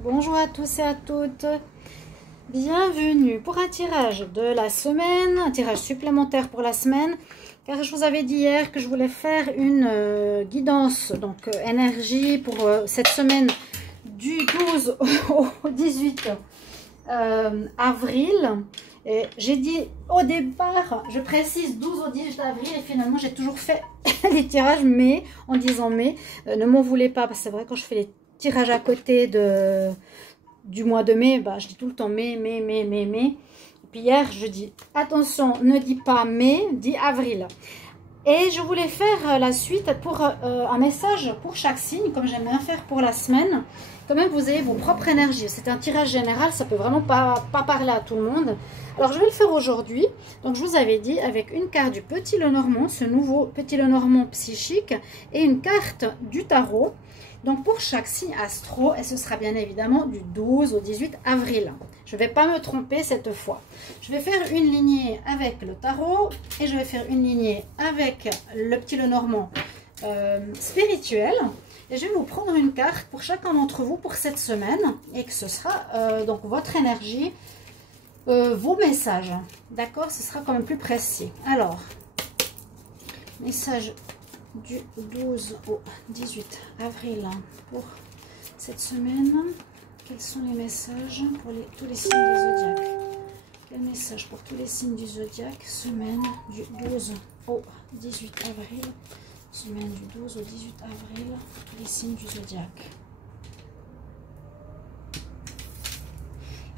Bonjour à tous et à toutes, bienvenue pour un tirage de la semaine, un tirage supplémentaire pour la semaine, car je vous avais dit hier que je voulais faire une guidance, donc énergie pour cette semaine du 12 au 18 avril. J'ai dit au départ, je précise 12 au 18 avril et finalement j'ai toujours fait les tirages mais en disant mais, ne m'en voulez pas parce que c'est vrai quand je fais les tirage à côté du mois de mai, bah, je dis tout le temps mai. Et puis hier, je dis, attention, ne dis pas mai, dis avril. Et je voulais faire la suite pour un message pour chaque signe, comme j'aime bien faire pour la semaine. Quand même, vous avez vos propres énergies. C'est un tirage général, ça peut vraiment pas parler à tout le monde. Alors, je vais le faire aujourd'hui. Donc, je vous avais dit, avec une carte du Petit Lenormand, ce nouveau Petit Lenormand psychique, et une carte du tarot. Donc pour chaque signe astro, et ce sera bien évidemment du 12 au 18 avril. Je ne vais pas me tromper cette fois. Je vais faire une lignée avec le tarot et je vais faire une lignée avec le Petit Lenormand spirituel. Et je vais vous prendre une carte pour chacun d'entre vous pour cette semaine et que ce sera donc votre énergie, vos messages. D'accord? Ce sera quand même plus précis. Alors, message du 12 au 18 avril pour cette semaine. Quels sont les messages pour tous les signes du zodiaque? Quel message pour tous les signes du zodiaque? Semaine du 12 au 18 avril. Semaine du 12 au 18 avril pour tous les signes du zodiaque.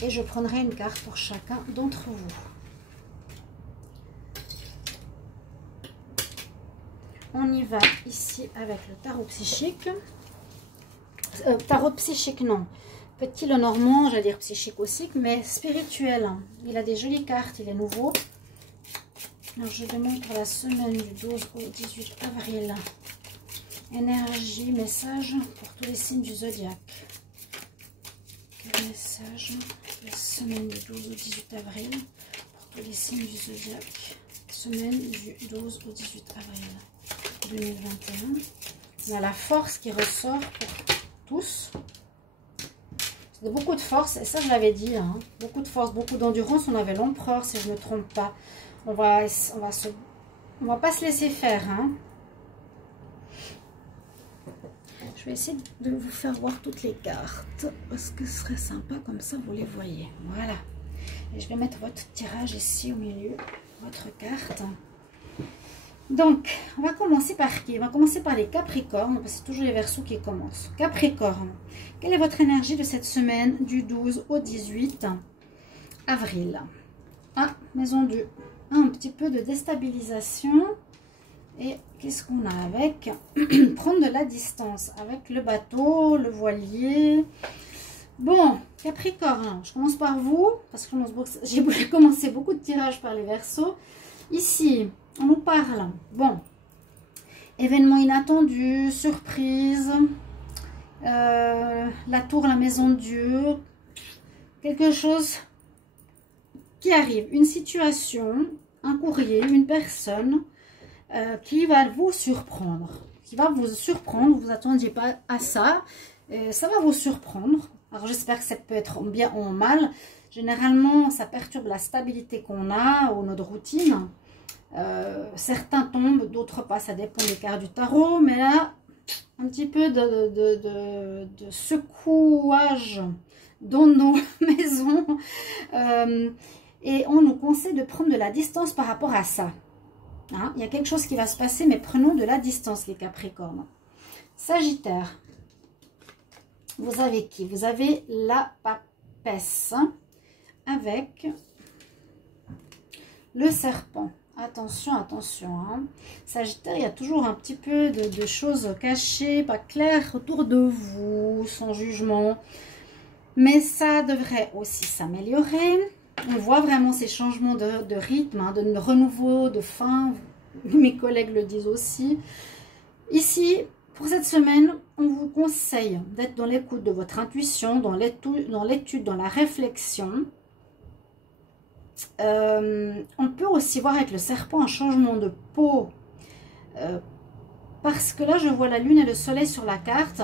Et je prendrai une carte pour chacun d'entre vous. On y va ici avec le tarot psychique. Tarot psychique, non. Petit Lenormand, j'allais dire psychique aussi, mais spirituel. Il a des jolies cartes, il est nouveau. Alors, je demande pour la semaine du 12 au 18 avril. Énergie, message pour tous les signes du zodiaque. Quel message pour la semaine du 12 au 18 avril pour tous les signes du zodiaque. Semaine du 12 au 18 avril. 2021. Il y a la force qui ressort pour tous. C'est beaucoup de force, et ça je l'avais dit, hein. Beaucoup de force, beaucoup d'endurance. On avait l'empereur, si je ne me trompe pas. On va pas se laisser faire, hein. Je vais essayer de vous faire voir toutes les cartes parce que ce serait sympa comme ça vous les voyez. Voilà. Et je vais mettre votre tirage ici au milieu, votre carte. Donc, on va commencer par qui? On va commencer par les Capricornes, parce que c'est toujours les Verseaux qui commencent. Capricorne, quelle est votre énergie de cette semaine du 12 au 18 avril? Ah, maison 2. Un petit peu de déstabilisation. Et qu'est-ce qu'on a avec? Prendre de la distance avec le bateau, le voilier. Bon, Capricorne, je commence par vous, parce que j'ai commencé beaucoup de tirages par les Verseaux. Ici, on nous parle, bon, événement inattendu, surprise, la tour, la maison de Dieu, quelque chose qui arrive, une situation, un courrier, une personne qui va vous surprendre, vous vous attendiez pas à ça, ça va vous surprendre. Alors j'espère que ça peut être en bien ou en mal. Généralement, ça perturbe la stabilité qu'on a ou notre routine. Certains tombent, d'autres pas, ça dépend des cartes du tarot, mais là, un petit peu de secouage dans nos maisons. Et on nous conseille de prendre de la distance par rapport à ça. Hein? Il y a quelque chose qui va se passer, mais prenons de la distance, les Capricornes. Sagittaire, vous avez qui? Vous avez la papesse avec le serpent. Attention, attention. Hein. Sagittaire, il y a toujours un petit peu de choses cachées, pas claires autour de vous, sans jugement. Mais ça devrait aussi s'améliorer. On voit vraiment ces changements de rythme, hein, de renouveau, de fin. Mes collègues le disent aussi. Ici, pour cette semaine, on vous conseille d'être dans l'écoute de votre intuition, dans l'étude, dans la réflexion. On peut aussi voir avec le serpent un changement de peau parce que là je vois la lune et le soleil sur la carte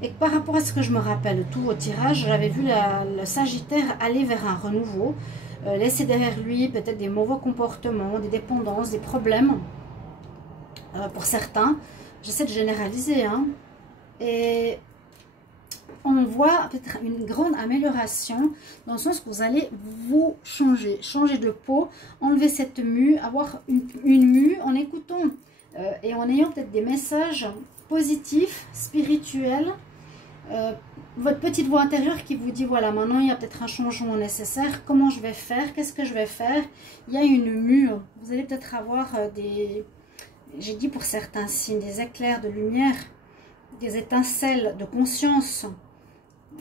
Et que par rapport à ce que je me rappelle, tout au tirage, j'avais vu le Sagittaire aller vers un renouveau, laisser derrière lui peut-être des mauvais comportements, des dépendances, des problèmes, pour certains. J'essaie de généraliser, hein. Et on voit peut-être une grande amélioration dans le sens que vous allez vous changer de peau, enlever cette mue, avoir une mue en écoutant et en ayant peut-être des messages positifs, spirituels, votre petite voix intérieure qui vous dit voilà, maintenant il y a peut-être un changement nécessaire, comment je vais faire, qu'est-ce que je vais faire, il y a une mue, vous allez peut-être avoir des, j'ai dit pour certains signes, des éclairs de lumière, des étincelles de conscience,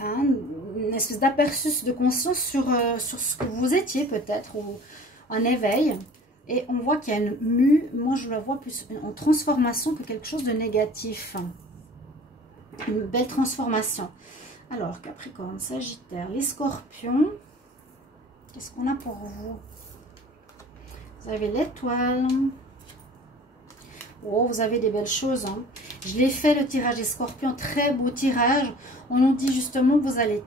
hein, une espèce d'aperçu de conscience sur ce que vous étiez peut-être, ou un éveil. Et on voit qu'il y a une mue, moi je la vois plus en transformation que quelque chose de négatif. Une belle transformation. Alors, Capricorne, Sagittaire, les Scorpions, qu'est-ce qu'on a pour vous? Vous avez l'étoile. Oh, vous avez des belles choses, hein. Je l'ai fait le tirage des Scorpions, très beau tirage. On nous dit justement que vous allez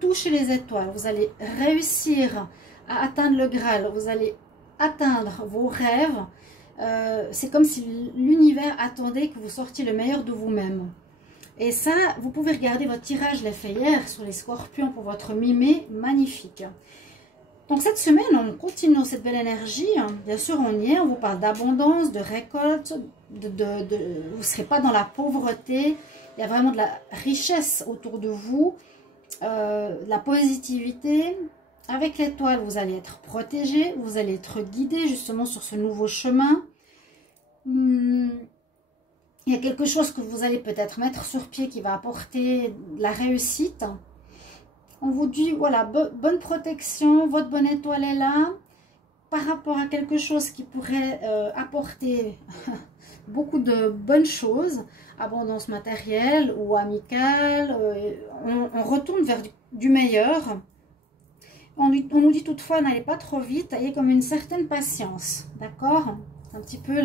toucher les étoiles, vous allez réussir à atteindre le Graal, vous allez atteindre vos rêves. C'est comme si l'univers attendait que vous sortiez le meilleur de vous-même. Et ça, vous pouvez regarder votre tirage, je l'ai fait hier sur les Scorpions pour votre mi-mai, magnifique. Donc cette semaine, on continue dans cette belle énergie. Bien sûr, on y est, on vous parle d'abondance, de récolte, vous ne serez pas dans la pauvreté. Il y a vraiment de la richesse autour de vous, de la positivité. Avec l'étoile, vous allez être protégé, vous allez être guidé justement sur ce nouveau chemin. Il y a quelque chose que vous allez peut-être mettre sur pied qui va apporter de la réussite. On vous dit, voilà, bonne protection, votre bonne étoile est là. Par rapport à quelque chose qui pourrait apporter beaucoup de bonnes choses, abondance matérielle ou amicale, on retourne vers du meilleur. On nous dit toutefois, n'allez pas trop vite, ayez comme une certaine patience, d'accord? C'est un petit peu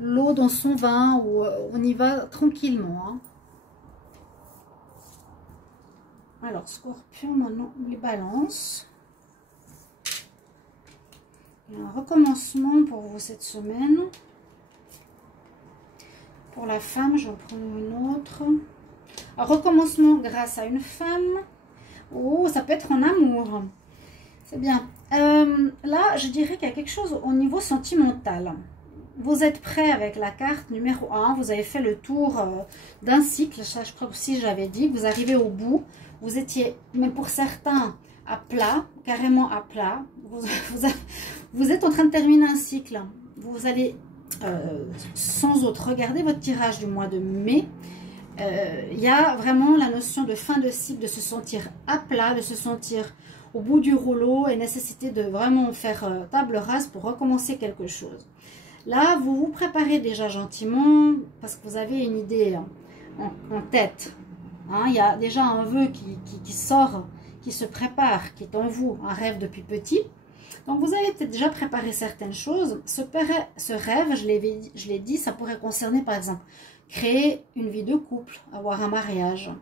l'eau dans son vin, où on y va tranquillement, hein. Alors, Scorpion, maintenant, les balances. Il y a un recommencement pour vous cette semaine. Pour la femme, je vais en prendre une autre. Un recommencement grâce à une femme. Oh, ça peut être en amour. C'est bien. Là, je dirais qu'il y a quelque chose au niveau sentimental. Vous êtes prêt avec la carte numéro 1. Vous avez fait le tour d'un cycle. Ça, je crois aussi, j'avais dit. Vous arrivez au bout. Vous étiez, même pour certains, à plat, carrément à plat. Vous êtes en train de terminer un cycle. Vous allez, sans autre, regarder votre tirage du mois de mai. Il y a vraiment la notion de fin de cycle, de se sentir à plat, de se sentir au bout du rouleau et nécessité de vraiment faire table rase pour recommencer quelque chose. Là, vous vous préparez déjà gentiment parce que vous avez une idée en tête. Hein, il y a déjà un vœu qui sort, qui se prépare, qui est en vous, un rêve depuis petit. Donc, vous avez peut-être déjà préparé certaines choses. Ce rêve, je l'ai dit, ça pourrait concerner, par exemple, créer une vie de couple, avoir un mariage.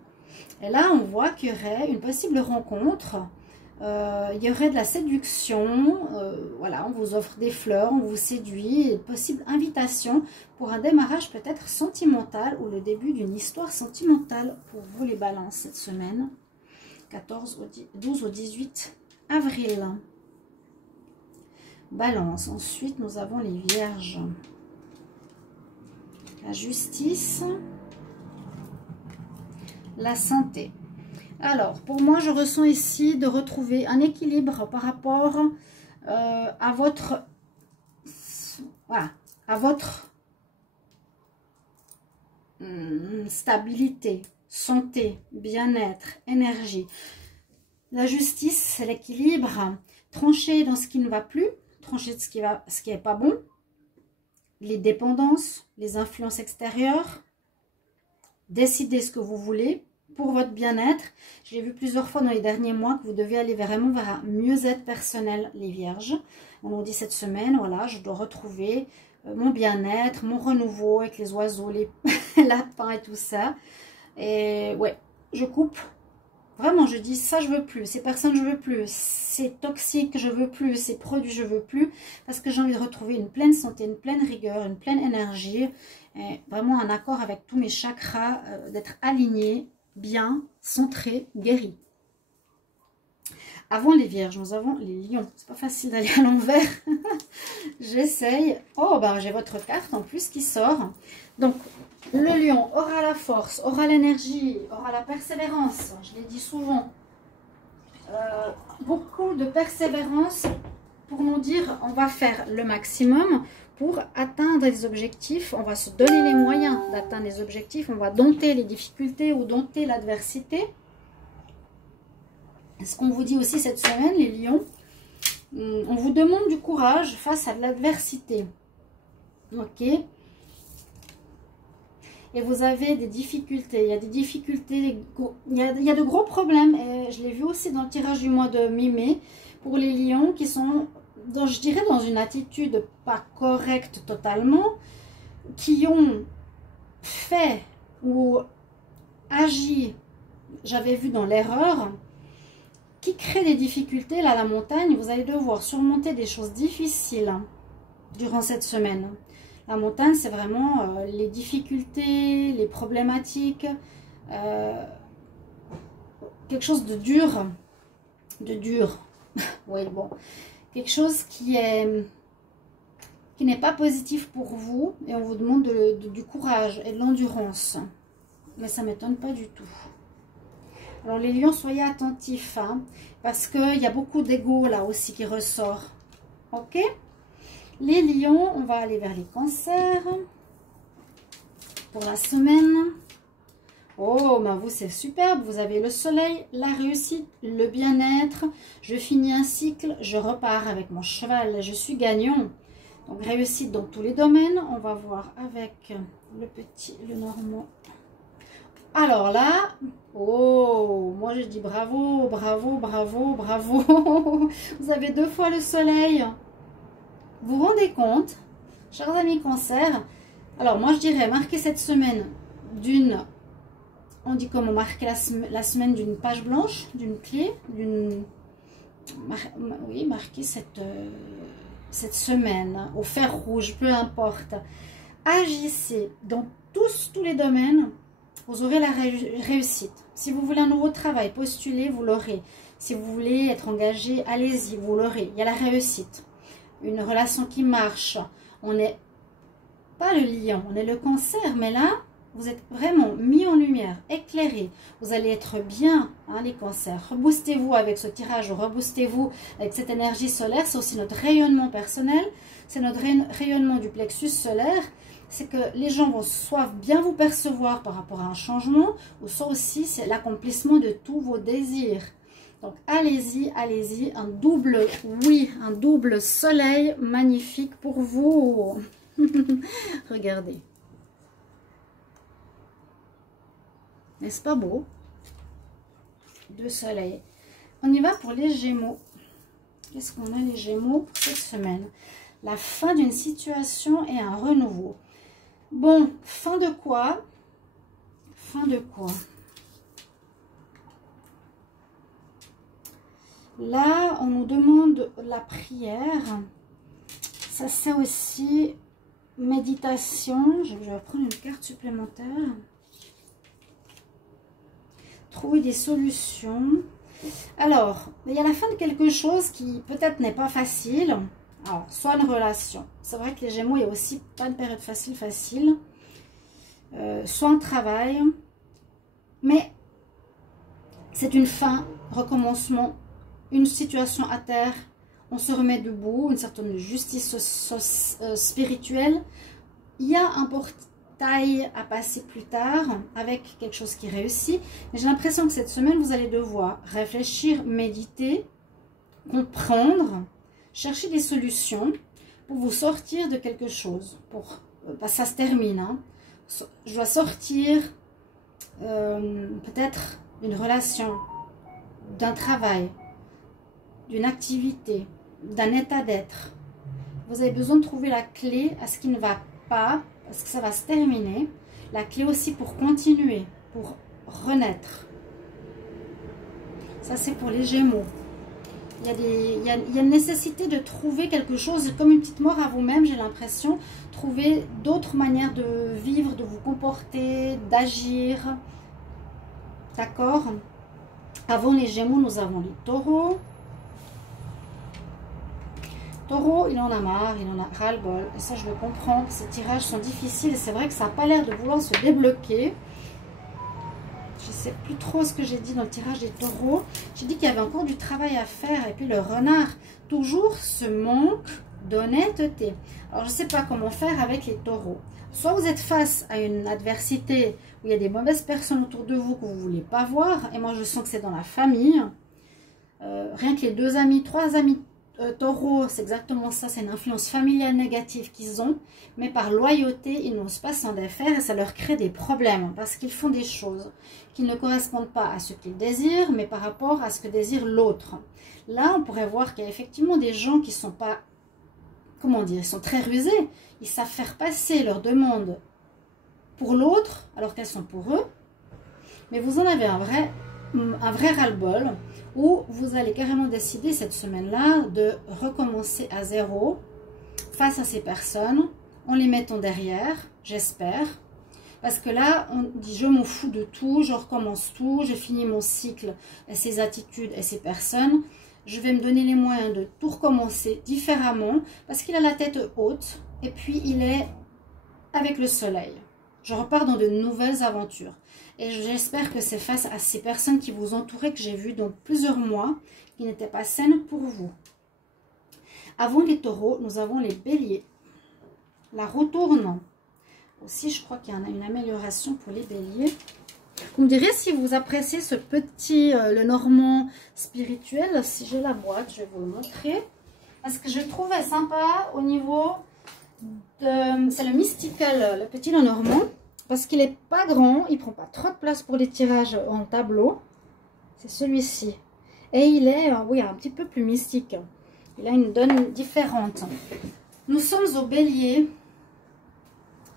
Et là, on voit qu'il y aurait une possible rencontre. Il y aurait de la séduction. Voilà, on vous offre des fleurs, on vous séduit. Une possible invitation pour un démarrage peut-être sentimental ou le début d'une histoire sentimentale pour vous les balances cette semaine. 12 au 18 avril. Balance. Ensuite, nous avons les vierges. La justice. La santé. Alors, pour moi, je ressens ici de retrouver un équilibre par rapport à votre... Voilà, à votre stabilité, santé, bien-être, énergie. La justice, c'est l'équilibre. Trancher dans ce qui ne va plus, trancher de ce qui n'est pas bon. Les dépendances, les influences extérieures. Décider ce que vous voulez pour votre bien-être. J'ai vu plusieurs fois dans les derniers mois que vous devez aller vraiment vers un mieux-être personnel, les vierges. On nous dit cette semaine, voilà, je dois retrouver mon bien-être, mon renouveau avec les oiseaux, les lapins et tout ça. Et ouais, je coupe. Vraiment, je dis ça, je veux plus. Ces personnes, je veux plus. C'est toxique, je veux plus. Ces produits, je veux plus. Parce que j'ai envie de retrouver une pleine santé, une pleine rigueur, une pleine énergie. Et vraiment un accord avec tous mes chakras, d'être aligné, bien, centré, guéri. Avant les vierges, nous avons les lions. C'est pas facile d'aller à l'envers. J'essaye. Oh, ben j'ai votre carte en plus qui sort. Donc, le lion aura la force, aura l'énergie, aura la persévérance. Je l'ai dit souvent. Beaucoup de persévérance pour nous dire on va faire le maximum pour atteindre les objectifs. On va se donner les moyens d'atteindre les objectifs. On va dompter les difficultés ou dompter l'adversité. Ce qu'on vous dit aussi cette semaine, les lions, on vous demande du courage face à de l'adversité. Ok? Et vous avez des difficultés. Il y a des difficultés, il y a de gros problèmes. Et je l'ai vu aussi dans le tirage du mois de mi-mai pour les lions qui sont, je dirais, dans une attitude pas correcte totalement, qui ont fait ou agi, j'avais vu dans l'erreur, qui crée des difficultés. Là, la montagne, vous allez devoir surmonter des choses difficiles durant cette semaine. La montagne, c'est vraiment les difficultés, les problématiques, quelque chose de dur, oui, bon, quelque chose qui n'est pas positif pour vous, et on vous demande du courage et de l'endurance. Mais ça ne m'étonne pas du tout. Alors les lions, soyez attentifs, hein, parce qu'il y a beaucoup d'ego là aussi qui ressort. Ok? Les lions, on va aller vers les cancers pour la semaine. Oh, ben vous c'est superbe, vous avez le soleil, la réussite, le bien-être. Je finis un cycle, je repars avec mon cheval, je suis gagnant. Donc réussite dans tous les domaines. On va voir avec le normand. Alors là, oh, moi je dis bravo, bravo, bravo, bravo. Vous avez 2 fois le soleil. Vous vous rendez compte, chers amis cancer? Alors moi je dirais marquer cette semaine d'une, on dit comment marquer la semaine d'une page blanche, d'une clé, oui, marquer cette semaine au fer rouge, peu importe. Agissez dans tous les domaines. Vous aurez la réussite. Si vous voulez un nouveau travail, postulez, vous l'aurez. Si vous voulez être engagé, allez-y, vous l'aurez. Il y a la réussite. Une relation qui marche. On n'est pas le lion, on est le cancer. Mais là, vous êtes vraiment mis en lumière, éclairé. Vous allez être bien, hein, les cancers. Reboostez-vous avec ce tirage, reboostez-vous avec cette énergie solaire. C'est aussi notre rayonnement personnel. C'est notre rayonnement du plexus solaire. C'est que les gens vont soit bien vous percevoir par rapport à un changement, ou soit aussi c'est l'accomplissement de tous vos désirs. Donc allez-y, allez-y, un double, oui, un double soleil magnifique pour vous. Regardez. N'est-ce pas beau? 2 soleils. On y va pour les Gémeaux. Qu'est-ce qu'on a les Gémeaux pour cette semaine? La fin d'une situation et un renouveau. Bon, fin de quoi? Fin de quoi? Là, on nous demande la prière. Ça, c'est aussi méditation. Je vais prendre une carte supplémentaire. Trouver des solutions. Alors, il y a la fin de quelque chose qui peut-être n'est pas facile. Alors, soit une relation. C'est vrai que les Gémeaux, il y a aussi pas une période facile. Soit un travail. Mais c'est une fin, recommencement, une situation à terre. On se remet debout, une certaine justice spirituelle. Il y a un portail à passer plus tard avec quelque chose qui réussit. Mais j'ai l'impression que cette semaine, vous allez devoir réfléchir, méditer, comprendre, chercher des solutions pour vous sortir de quelque chose. Ça se termine. Hein. Je dois sortir peut-être d'une relation, d'un travail, d'une activité, d'un état d'être. Vous avez besoin de trouver la clé à ce qui ne va pas, parce que ça va se terminer. La clé aussi pour continuer, pour renaître. Ça, c'est pour les Gémeaux. Il y a une nécessité de trouver quelque chose, comme une petite mort à vous-même, j'ai l'impression. Trouver d'autres manières de vivre, de vous comporter, d'agir. D'accord? Avant les Gémeaux, nous avons les Taureaux. Taureau, il en a marre, il en a ras-le-bol. Et ça, je le comprends. Ces tirages sont difficiles. Et c'est vrai que ça n'a pas l'air de vouloir se débloquer. Je ne sais plus trop ce que j'ai dit dans le tirage des Taureaux. J'ai dit qu'il y avait encore du travail à faire. Et puis le renard, toujours ce manque d'honnêteté. Alors, je ne sais pas comment faire avec les Taureaux. Soit vous êtes face à une adversité où il y a des mauvaises personnes autour de vous que vous ne voulez pas voir. Et moi, je sens que c'est dans la famille. Rien que les 2 amis, 3 amis Taureau, c'est exactement ça, c'est une influence familiale négative qu'ils ont, mais par loyauté, ils n'osent pas s'en défaire et ça leur crée des problèmes parce qu'ils font des choses qui ne correspondent pas à ce qu'ils désirent, mais par rapport à ce que désire l'autre. Là, on pourrait voir qu'il y a effectivement des gens qui ne sont pas, comment dire, ils sont très rusés, ils savent faire passer leurs demandes pour l'autre alors qu'elles sont pour eux, mais vous en avez un vrai ras-le-bol où vous allez carrément décider cette semaine-là de recommencer à zéro face à ces personnes en les mettant derrière, j'espère. Parce que là, on dit je m'en fous de tout, je recommence tout, je finis mon cycle et ces attitudes et ces personnes. Je vais me donner les moyens de tout recommencer différemment parce qu'il a la tête haute et puis il est avec le soleil. Je repars dans de nouvelles aventures. Et j'espère que c'est face à ces personnes qui vous entouraient que j'ai vu dans plusieurs mois qui n'étaient pas saines pour vous. Avant les Taureaux, nous avons les Béliers. La roue tourne. Aussi, je crois qu'il y en a une amélioration pour les Béliers. Vous me direz si vous appréciez ce petit, le Normand spirituel. Si j'ai la boîte, je vais vous le montrer. Parce que je le trouvais sympa au niveau de... C'est le Mystical, le petit Lenormand. Parce qu'il n'est pas grand, il ne prend pas trop de place pour les tirages en tableau. C'est celui-ci. Et il est, oui, un petit peu plus mystique. Il a une donne différente. Nous sommes au Bélier.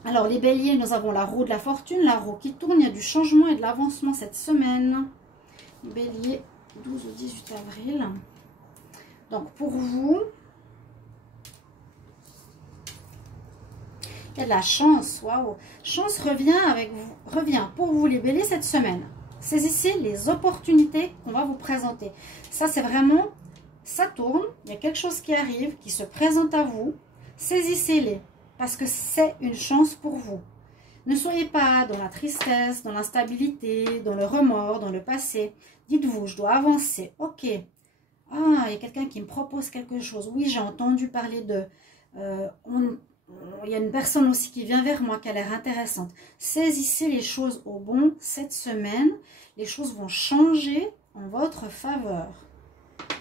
Alors, les Béliers, nous avons la roue de la fortune, la roue qui tourne. Il y a du changement et de l'avancement cette semaine. Bélier, 12 au 18 avril. Donc, pour vous... Il y a de la chance, waouh! Chance revient pour vous les Béliers cette semaine. Saisissez les opportunités qu'on va vous présenter. Ça, c'est vraiment, ça tourne, il y a quelque chose qui arrive, qui se présente à vous. Saisissez-les, parce que c'est une chance pour vous. Ne soyez pas dans la tristesse, dans l'instabilité, dans le remords, dans le passé. Dites-vous, je dois avancer. Ok. Ah, il y a quelqu'un qui me propose quelque chose. Oui, j'ai entendu parler de... il y a une personne aussi qui vient vers moi qui a l'air intéressante. Saisissez les choses au bon cette semaine. Les choses vont changer en votre faveur.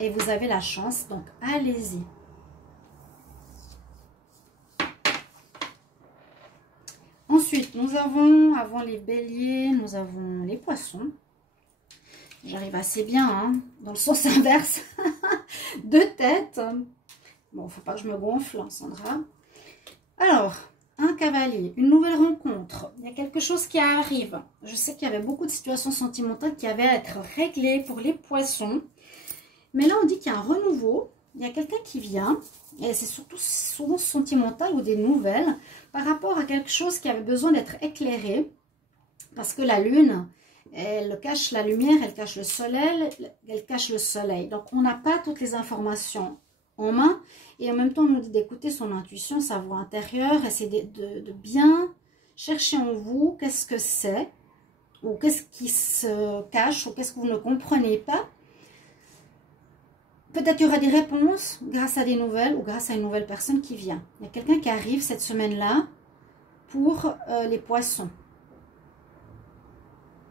Et vous avez la chance, donc allez-y. Ensuite, nous avons, avant les béliers, nous avons les poissons. J'arrive assez bien, hein, dans le sens inverse. 2 têtes. Bon, il ne faut pas que je me gonfle, hein, Sandra. Alors, un cavalier, une nouvelle rencontre. Il y a quelque chose qui arrive. Je sais qu'il y avait beaucoup de situations sentimentales qui avaient à être réglées pour les poissons. Mais là, on dit qu'il y a un renouveau. Il y a quelqu'un qui vient. Et c'est surtout souvent sentimental ou des nouvelles par rapport à quelque chose qui avait besoin d'être éclairé. Parce que la lune, elle cache la lumière, elle cache le soleil, elle cache le soleil. Donc, on n'a pas toutes les informations en main. Et en même temps, on nous dit d'écouter son intuition, sa voix intérieure. Essayez de bien chercher en vous qu'est-ce que c'est. Ou qu'est-ce qui se cache, ou qu'est-ce que vous ne comprenez pas. Peut-être il y aura des réponses grâce à des nouvelles ou grâce à une nouvelle personne qui vient. Il y a quelqu'un qui arrive cette semaine-là pour les poissons.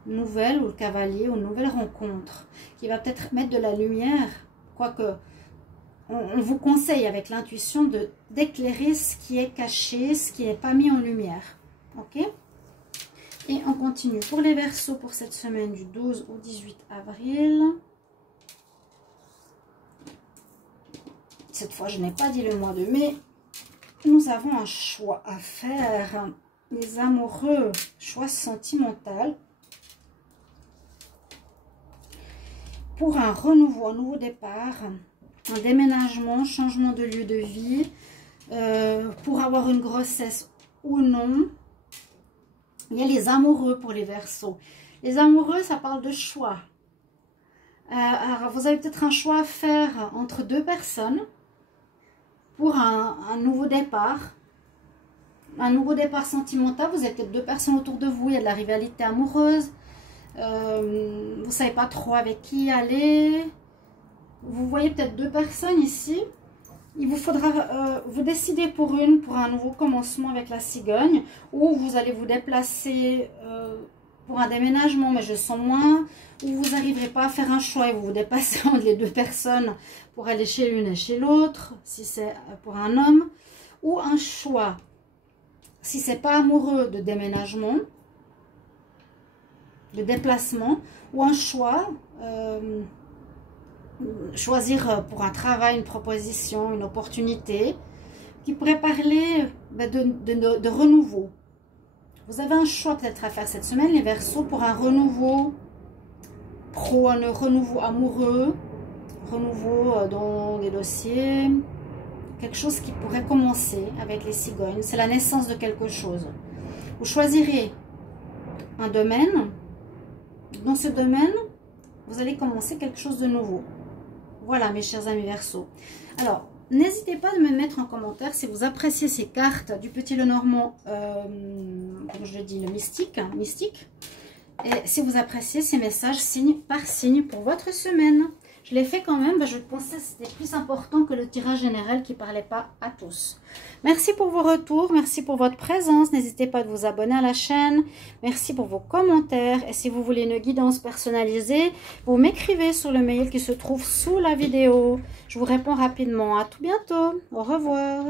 Nouvelle ou le cavalier ou une nouvelle rencontre qui va peut-être mettre de la lumière. Quoique, on vous conseille avec l'intuition d'éclairer ce qui est caché, ce qui n'est pas mis en lumière. Ok? Et on continue pour les Verseaux pour cette semaine du 12 au 18 avril. Cette fois, je n'ai pas dit le mois de mai. Nous avons un choix à faire. Les amoureux, choix sentimental. pour un renouveau, un nouveau départ, un déménagement, changement de lieu de vie, pour avoir une grossesse ou non. Il y a les amoureux pour les Verseaux. Les amoureux, ça parle de choix. Alors, vous avez peut-être un choix à faire entre deux personnes pour un nouveau départ. Un nouveau départ sentimental. Vous avez peut-être deux personnes autour de vous. Il y a de la rivalité amoureuse. Vous ne savez pas trop avec qui aller. Vous voyez peut-être deux personnes ici. Il vous faudra vous décider pour un nouveau commencement avec la cigogne, ou vous allez vous déplacer pour un déménagement, mais je sens moins, ou vous n'arriverez pas à faire un choix et vous vous déplacez entre les deux personnes pour aller chez l'une et chez l'autre, si c'est pour un homme, ou un choix, si c'est pas amoureux, de déménagement, de déplacement, ou un choix, choisir pour un travail, une proposition, une opportunité, qui pourrait parler de renouveau. Vous avez un choix peut-être à faire cette semaine, les Verseaux, pour un renouveau pro, un renouveau amoureux, renouveau dans des dossiers, quelque chose qui pourrait commencer avec les cigognes. C'est la naissance de quelque chose. Vous choisirez un domaine. Dans ce domaine, vous allez commencer quelque chose de nouveau. Voilà, mes chers amis Verseaux. Alors, n'hésitez pas à me mettre en commentaire si vous appréciez ces cartes du Petit Lenormand, comme je le dis, le mystique. Et si vous appréciez ces messages signe par signe pour votre semaine. Je l'ai fait quand même, je pensais que c'était plus important que le tirage général qui ne parlait pas à tous. Merci pour vos retours, merci pour votre présence. N'hésitez pas à vous abonner à la chaîne. Merci pour vos commentaires. Et si vous voulez une guidance personnalisée, vous m'écrivez sur le mail qui se trouve sous la vidéo. Je vous réponds rapidement. À tout bientôt. Au revoir.